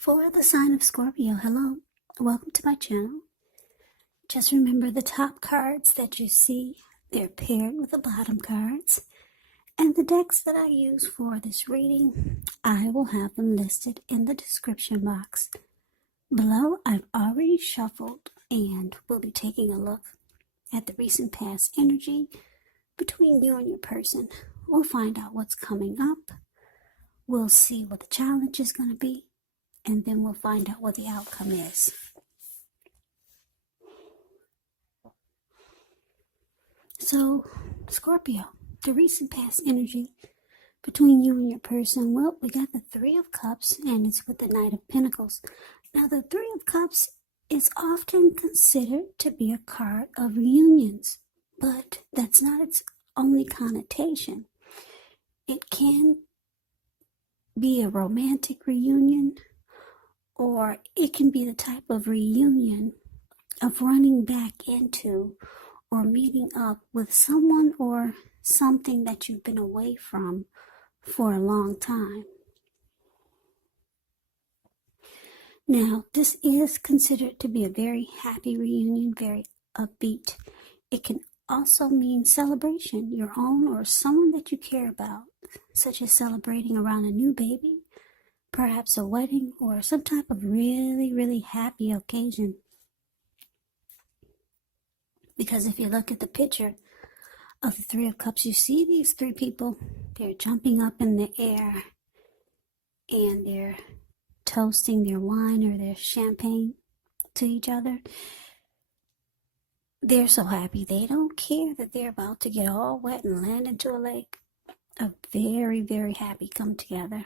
For the sign of Scorpio, hello, welcome to my channel. Just remember the top cards that you see, they're paired with the bottom cards. And the decks that I use for this reading, I will have them listed in the description box below. I've already shuffled and we'll be taking a look at the recent past energy between you and your person. We'll find out what's coming up. We'll see what the challenge is going to be. And then we'll find out what the outcome is. So, Scorpio, the recent past energy between you and your person. Well, we got the Three of Cups, and it's with the Knight of Pentacles. Now, the Three of Cups is often considered to be a card of reunions, but that's not its only connotation. It can be a romantic reunion, or it can be the type of reunion of running back into or meeting up with someone or something that you've been away from for a long time. Now, this is considered to be a very happy reunion, very upbeat. It can also mean celebration, your own or someone that you care about, such as celebrating around a new baby, perhaps a wedding, or some type of really, really happy occasion. Because if you look at the picture of the Three of Cups, you see these three people, they're jumping up in the air and they're toasting their wine or their champagne to each other. They're so happy. They don't care that they're about to get all wet and land into a lake. A very, very happy come together.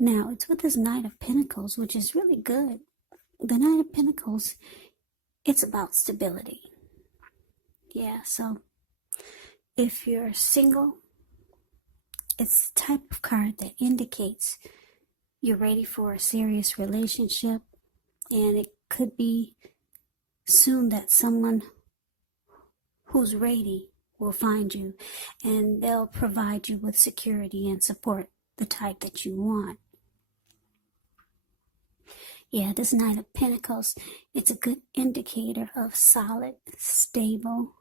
Now, it's with this Knight of Pentacles, which is really good. The Knight of Pentacles, it's about stability. Yeah, so if you're single, it's the type of card that indicates you're ready for a serious relationship, and it could be soon that someone who's ready will find you, and they'll provide you with security and support, the type that you want. Yeah, this Knight of Pentacles, it's a good indicator of solid, stable,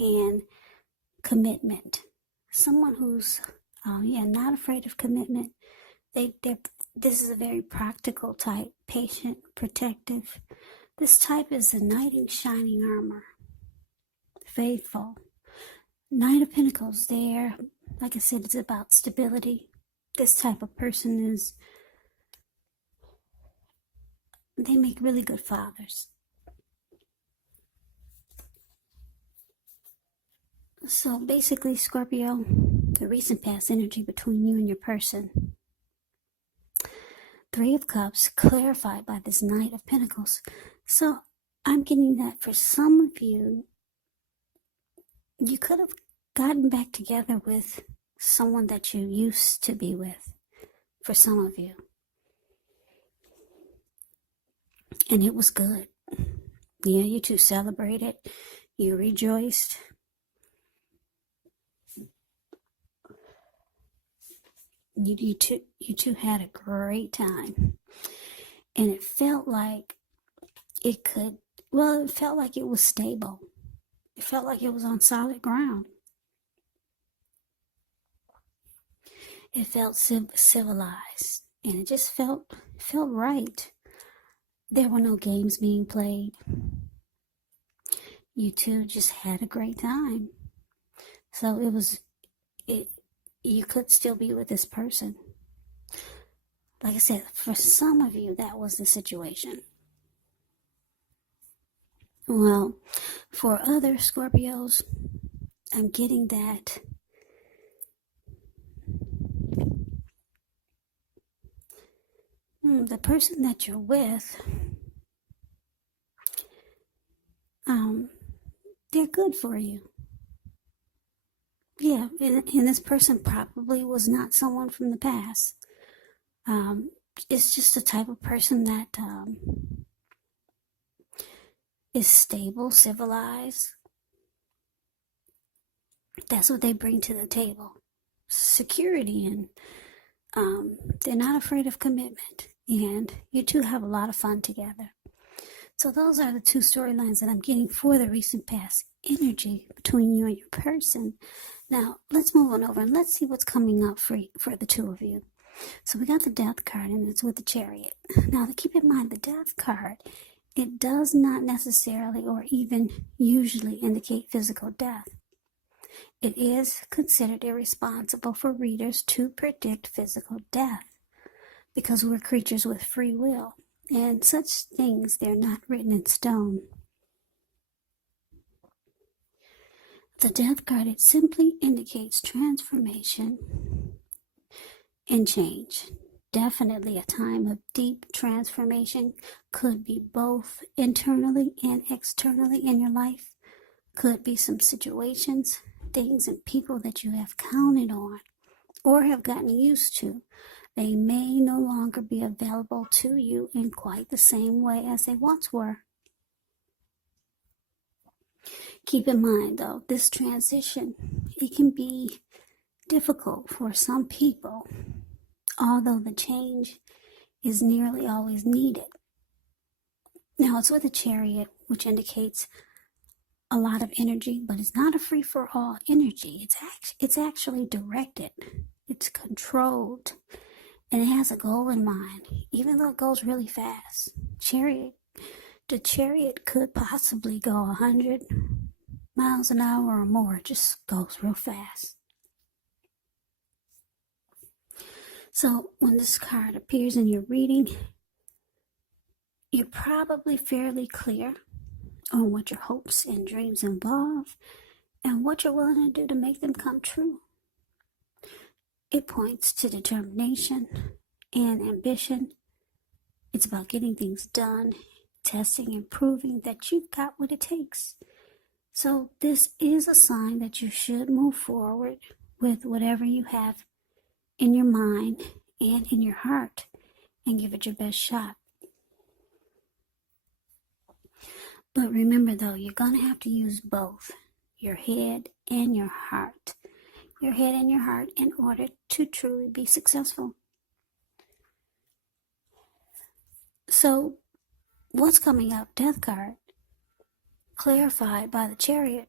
and commitment. Someone who's, not afraid of commitment. This is a very practical type, patient, protective. This type is a knight in shining armor, faithful. Knight of Pentacles, there, like I said, it's about stability. This type of person is, they make really good fathers. So basically, Scorpio, the recent past energy between you and your person. Three of Cups clarified by this Knight of Pentacles. So I'm getting that for some of you, you could have gotten back together with someone that you used to be with, for some of you. And it was good. Yeah, you two celebrated. You rejoiced. You two had a great time. And it felt like it felt like it was stable. It felt like it was on solid ground. It felt civilized. And it just felt right. There were no games being played. You two just had a great time. So you could still be with this person. Like I said, for some of you, that was the situation. Well, for other Scorpios, I'm getting that the person that you're with, they're good for you. Yeah, and this person probably was not someone from the past. It's just the type of person that is stable, civilized. That's what they bring to the table. Security, and they're not afraid of commitment. and you two have a lot of fun together. So those are the two storylines that I'm getting for the recent past energy between you and your person. Now, let's move on over and let's see what's coming up for the two of you. So we got the Death card, and it's with the Chariot. Now, keep in mind, the Death card, it does not necessarily or even usually indicate physical death. It is considered irresponsible for readers to predict physical death because we're creatures with free will, and such things, they're not written in stone. The Death card, it simply indicates transformation and change. Definitely a time of deep transformation. Could be both internally and externally in your life. Could be some situations, things, and people that you have counted on or have gotten used to. They may no longer be available to you in quite the same way as they once were. Keep in mind, though, this transition, it can be difficult for some people, although the change is nearly always needed. Now, it's with a Chariot, which indicates a lot of energy, but it's not a free-for-all energy. It's actually directed. It's controlled, and it has a goal in mind, even though it goes really fast. The Chariot could possibly go 100 miles an hour or more. It just goes real fast. So when this card appears in your reading, you're probably fairly clear on what your hopes and dreams involve and what you're willing to do to make them come true. It points to determination and ambition. It's about getting things done, testing and proving that you've got what it takes. So this is a sign that you should move forward with whatever you have in your mind and in your heart and give it your best shot. But remember, though, you're going to have to use both your head and your heart. Your head and your heart in order to truly be successful. So, what's coming up? Death card. Clarified by the Chariot.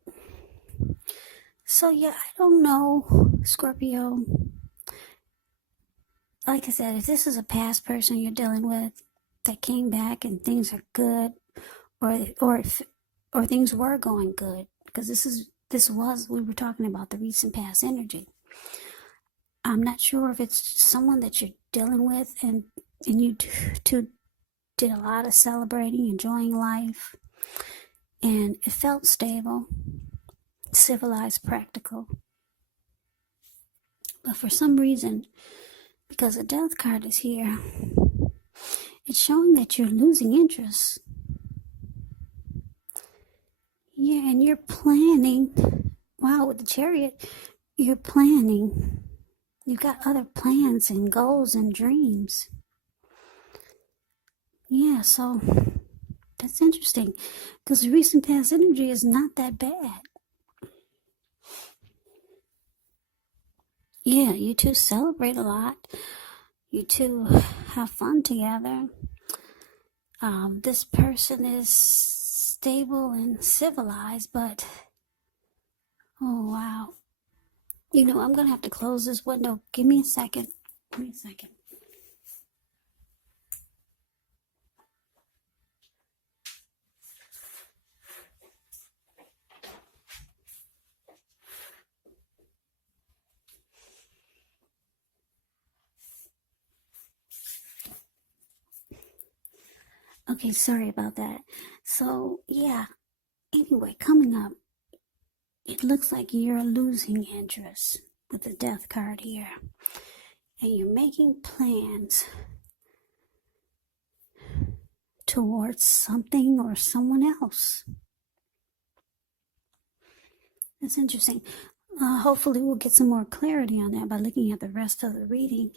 So, yeah, I don't know, Scorpio. Like I said, if this is a past person you're dealing with that came back and things are good, or things were going good, because we were talking about the recent past energy. I'm not sure if it's someone that you're dealing with and you two did a lot of celebrating, enjoying life, and it felt stable, civilized, practical. But for some reason, because the Death card is here, it's showing that you're losing interest. Yeah, and you're planning. Wow, with the Chariot, you're planning. You've got other plans and goals and dreams. Yeah, so that's interesting because the recent past energy is not that bad. Yeah, you two celebrate a lot. You two have fun together. This person is stable and civilized, but oh wow. You know, I'm going to have to close this window. Give me a second. Okay, sorry about that. So, yeah. Anyway, coming up, it looks like you're losing interest with the Death card here. And you're making plans towards something or someone else. That's interesting. Hopefully we'll get some more clarity on that by looking at the rest of the reading.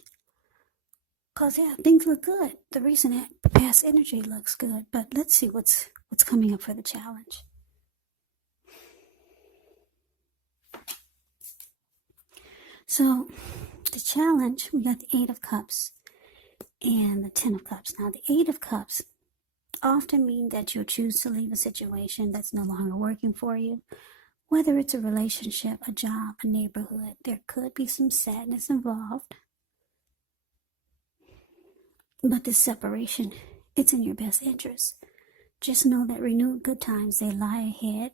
Because, yeah, things look good. The recent past energy looks good. But let's see what's coming up for the challenge. So, the challenge, we got the 8 of Cups. and the Ten of Cups. Now, the Eight of Cups often mean that you'll choose to leave a situation that's no longer working for you. Whether it's a relationship, a job, a neighborhood, there could be some sadness involved. But this separation, it's in your best interest. Just know that renewed good times, they lie ahead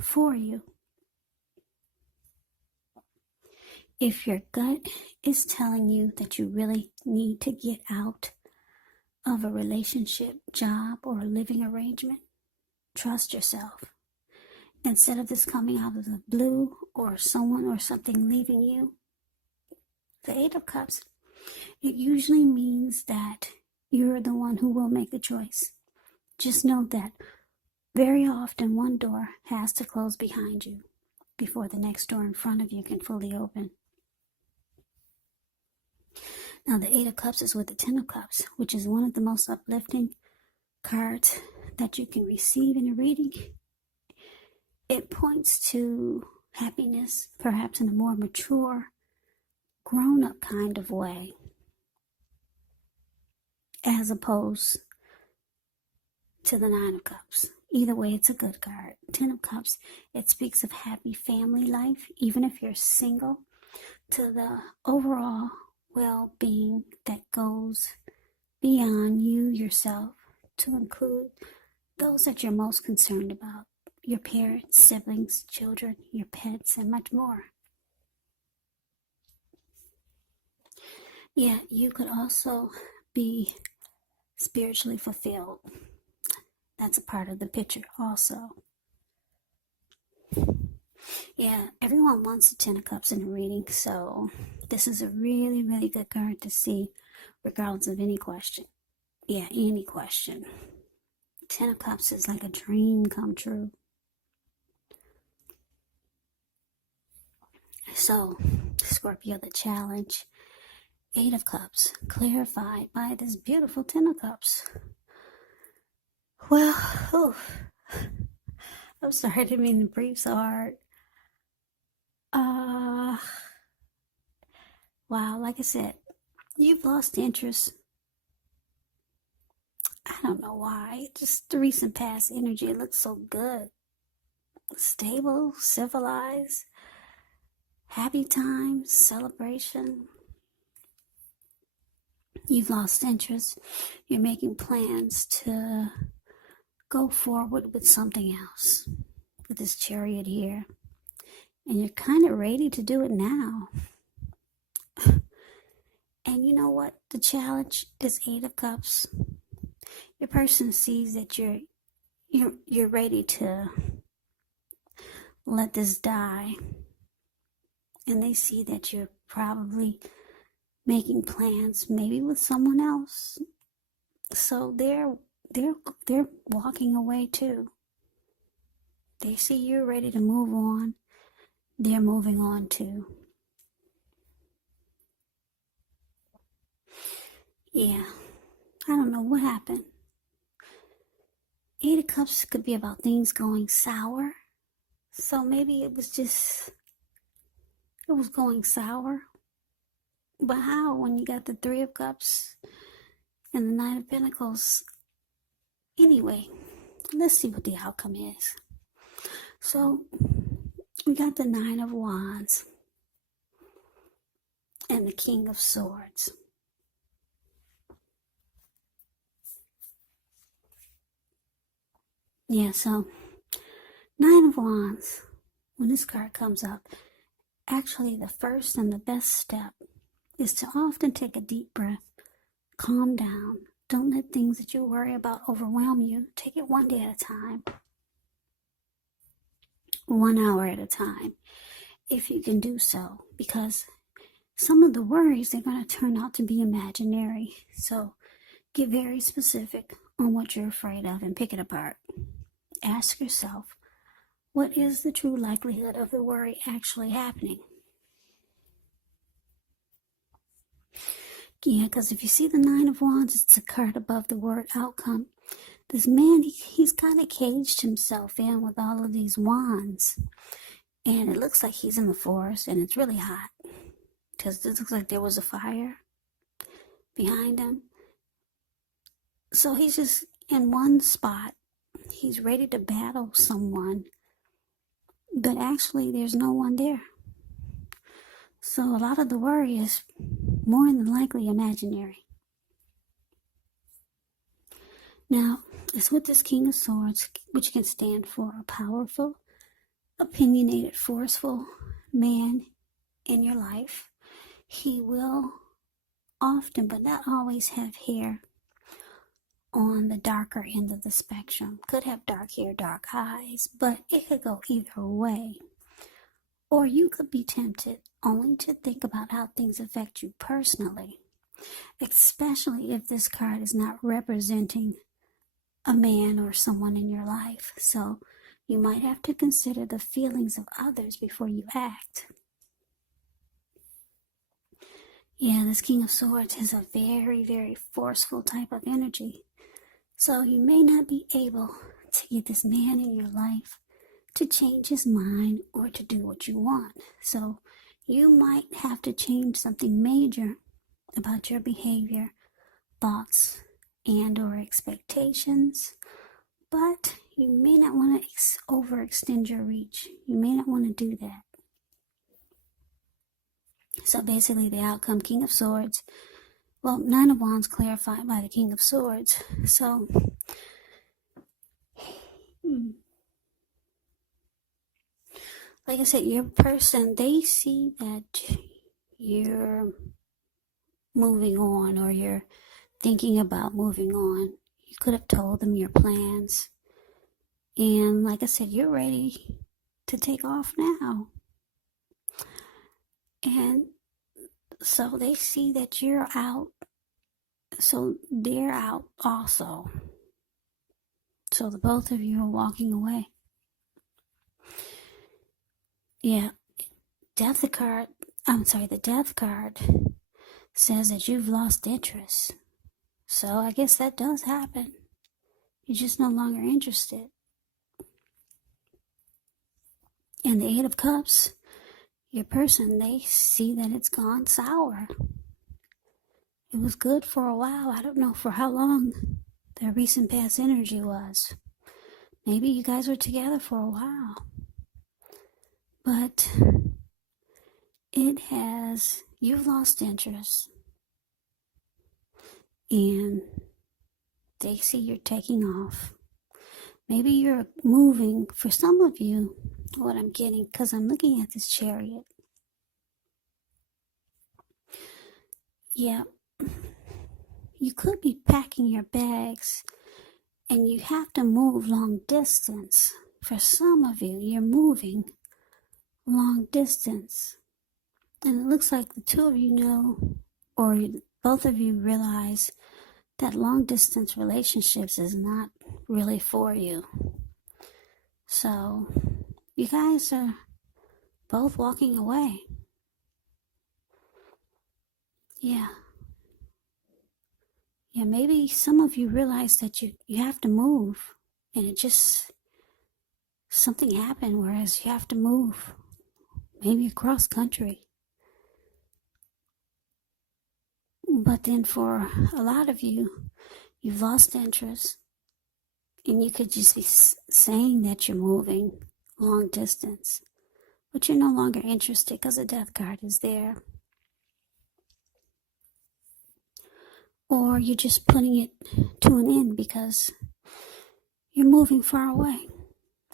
for you. If your gut is telling you that you really need to get out of a relationship, job, or a living arrangement, trust yourself. Instead of this coming out of the blue or someone or something leaving you, the Eight of Cups, it usually means that you're the one who will make the choice. Just know that very often one door has to close behind you before the next door in front of you can fully open. Now, the Eight of Cups is with the Ten of Cups, which is one of the most uplifting cards that you can receive in a reading. It points to happiness, perhaps in a more mature, grown-up kind of way, as opposed to the Nine of Cups. Either way, it's a good card. Ten of Cups, it speaks of happy family life, even if you're single, to the overall well-being that goes beyond you yourself, to include those that you're most concerned about, your parents, siblings, children, your pets, and much more. Yeah, you could also be spiritually fulfilled. That's a part of the picture also. Yeah, everyone wants a Ten of Cups in a reading, so this is a really, really good card to see, regardless of any question. Yeah, any question. Ten of Cups is like a dream come true. So, Scorpio, the challenge. Eight of Cups, clarified by this beautiful Ten of Cups. Well, I'm sorry, I didn't mean to breathe so hard. Wow, like I said, you've lost interest. I don't know why. Just the recent past energy, it looks so good. Stable, civilized, happy times, celebration. You've lost interest. You're making plans to go forward with something else, with this Chariot here. And you're kind of ready to do it now. And you know what? The challenge is Eight of Cups. Your person sees that you're ready to let this die. And they see that you're probably making plans, maybe with someone else. So they're walking away too. They see you're ready to move on. They're moving on too. Yeah, I don't know what happened. Eight of Cups could be about things going sour. So maybe it was going sour. But how when you got the Three of Cups and the Nine of Pentacles? Anyway, let's see what the outcome is. So we got the Nine of Wands and the King of Swords. Yeah, so Nine of Wands, when this card comes up, actually the first and the best step is to often take a deep breath, calm down. Don't let things that you worry about overwhelm you. Take it one day at a time, 1 hour at a time, if you can do so, because some of the worries, they're going to turn out to be imaginary. So get very specific on what you're afraid of and pick it apart. Ask yourself, what is the true likelihood of the worry actually happening? Yeah, because if you see the Nine of Wands, it's a card above the word outcome. This man, he's kind of caged himself in with all of these wands. And it looks like he's in the forest and it's really hot. Because it looks like there was a fire. behind him. So he's just in one spot. He's ready to battle someone, but actually there's no one there. So a lot of the worry is more than likely imaginary. Now, it's with this King of Swords, which can stand for a powerful, opinionated, forceful man in your life. He will often, but not always, have hair on the darker end of the spectrum. Could have dark hair, dark eyes, but it could go either way. Or you could be tempted only to think about how things affect you personally, especially if this card is not representing a man or someone in your life. So you might have to consider the feelings of others before you act. Yeah, this King of Swords is a very, very forceful type of energy. So you may not be able to get this man in your life to change his mind or to do what you want. So you might have to change something major about your behavior, thoughts, and or expectations. But you may not want to overextend your reach. You may not want to do that. So basically the outcome, King of Swords. Well, Nine of Wands clarified by the King of Swords. So, like I said, your person, they see that you're moving on or you're thinking about moving on. You could have told them your plans. And like I said, you're ready to take off now. And so they see that you're out. So they're out also. So the both of you are walking away. Yeah. The death card says that you've lost interest. So I guess that does happen. You're just no longer interested. And the Eight of Cups, your person, they see that it's gone sour. It was good for a while. I don't know for how long their recent past energy was. Maybe you guys were together for a while. But you've lost interest. And they see you're taking off. Maybe you're moving. For some of you, what I'm getting, because I'm looking at this Chariot. Yeah, you could be packing your bags and you have to move long distance. For some of you, you're moving long distance. And it looks like the two of you know, or both of you realize that long distance relationships is not really for you. So you guys are both walking away. Yeah, maybe some of you realize that you have to move, and something happened, whereas you have to move, maybe across country. But then for a lot of you, you've lost interest, and you could just be saying that you're moving long distance, but you're no longer interested because the death card is there. Or you're just putting it to an end because you're moving far away.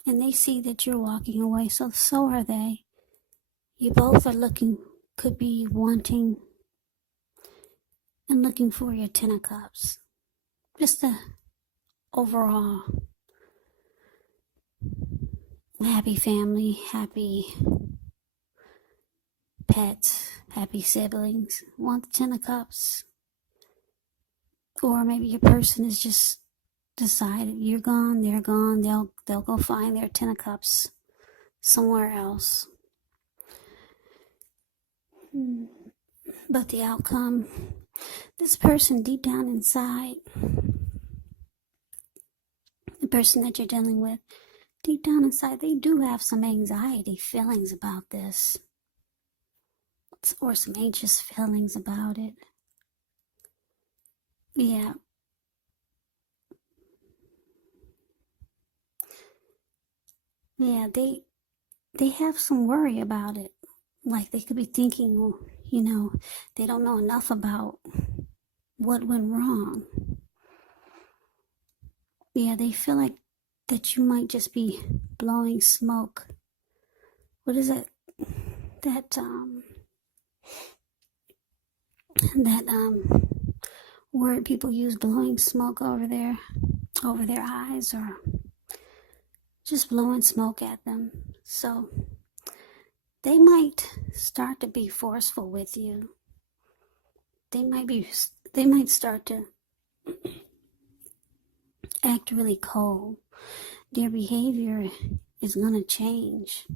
And they see that you're walking away, so are they. You both are could be wanting and looking for your Ten of Cups. Just a overall happy family, happy pets, happy siblings. Want the Ten of Cups. Or maybe your person is just decided you're gone, they're gone, they'll go find their Ten of Cups somewhere else. But the outcome, this person deep down inside, the person that you're dealing with, deep down inside, they do have some anxiety feelings about this, or some anxious feelings about it. Yeah. Yeah, they have some worry about it. Like they could be thinking, well, they don't know enough about what went wrong. Yeah, they feel like that you might just be blowing smoke. What is it? That that word people use, blowing smoke over their eyes, or just blowing smoke at them. So they might start to be forceful with you. They might start to act really cold. Their behavior is going to change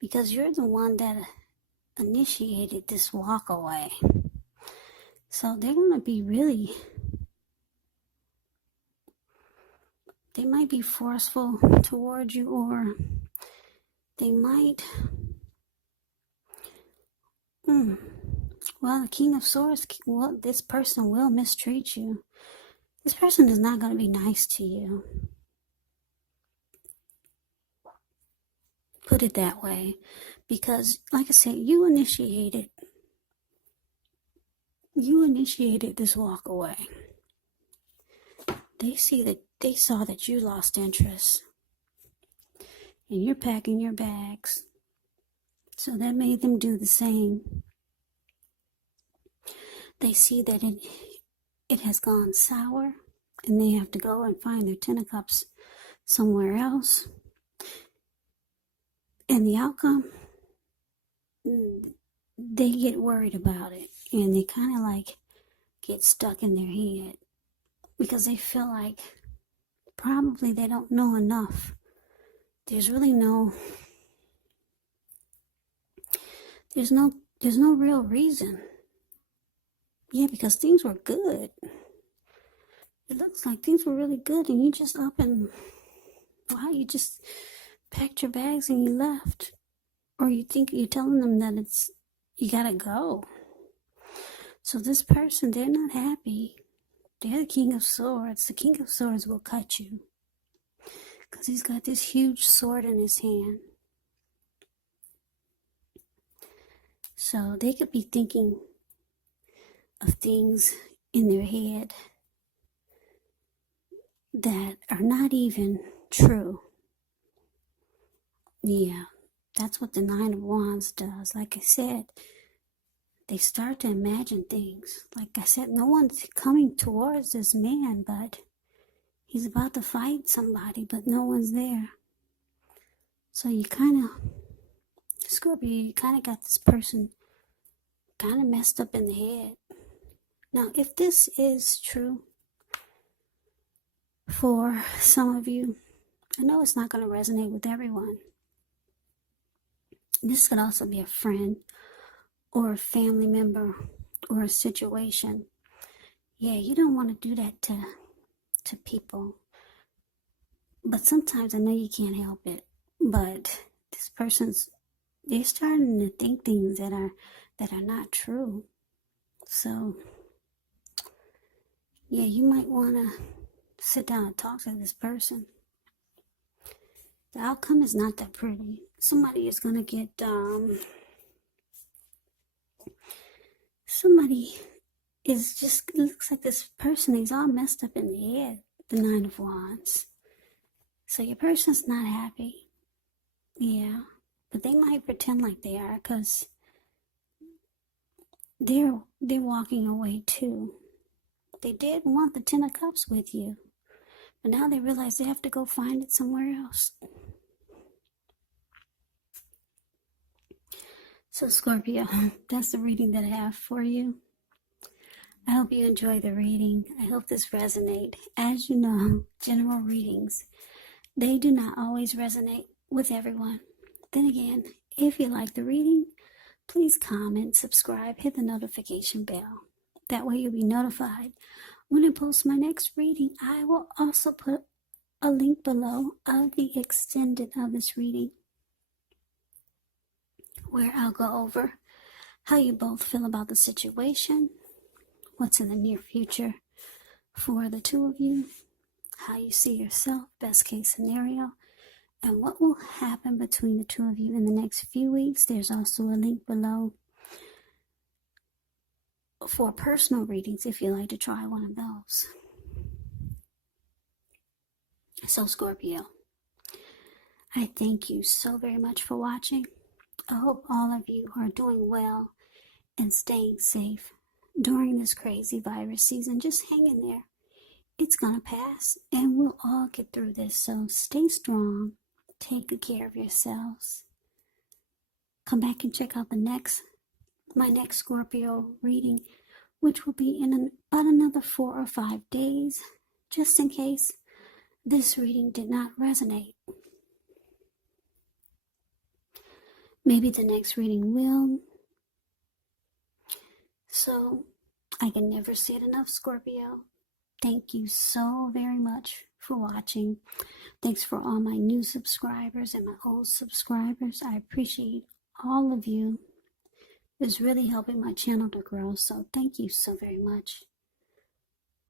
because you're the one that initiated this walk away. So they're going to be they might be forceful towards you, or they might, well, the King of Swords, well, this person will mistreat you. This person is not going to be nice to you. Put it that way. Because, like I said, you initiated this walk away. They saw that you lost interest. And you're packing your bags. So that made them do the same. They see that it has gone sour, and they have to go and find their Ten of Cups somewhere else. And the outcome, they get worried about it, and they kind of like get stuck in their head because they feel like probably they don't know enough. There's no real reason. Yeah, because things were good. It looks like things were really good, and you just up and wow, you just packed your bags and you left. Or you think you're telling them that you gotta go. So this person, they're not happy. They're the King of Swords. The King of Swords will cut you because he's got this huge sword in his hand. So they could be thinking of things in their head that are not even true. Yeah, that's what the Nine of Wands does. Like I said, they start to imagine things. Like I said, no one's coming towards this man, but he's about to fight somebody, but no one's there. So you kind of, Scorpio, you kind of got this person kind of messed up in the head. Now, if this is true for some of you, I know it's not going to resonate with everyone. This could also be a friend or a family member or a situation. Yeah, you don't want to do that to people. But sometimes I know you can't help it. But this they're starting to think things that are not true. So yeah, you might want to sit down and talk to this person. The outcome is not that pretty. Somebody is going to get, somebody is just, it looks like this person is all messed up in the head, the Nine of Wands. So your person's not happy. Yeah, but they might pretend like they are because they're walking away too. They did want the Ten of Cups with you, but now they realize they have to go find it somewhere else. So Scorpio, that's the reading that I have for you. I hope you enjoy the reading. I hope this resonates. As you know, general readings, they do not always resonate with everyone. Then again, if you like the reading, please comment, subscribe, hit the notification bell. That way you'll be notified when I post my next reading. I will also put a link below of the extended of this reading, where I'll go over how you both feel about the situation, what's in the near future, for the two of you, how you see yourself, best case scenario, and what will happen between the two of you in the next few weeks. There's also a link below for personal readings if you like to try one of those. So Scorpio, I thank you so very much for watching. I hope all of you are doing well and staying safe during this crazy virus season. Just hang in there. It's gonna pass and we'll all get through this. So stay strong. Take good care of yourselves. Come back and check out my next Scorpio reading, which will be in about another 4 or 5 days, just in case this reading did not resonate. Maybe the next reading will. So I can never say it enough, Scorpio. Thank you so very much for watching. Thanks for all my new subscribers and my old subscribers. I appreciate all of you. It's really helping my channel to grow, so thank you so very much.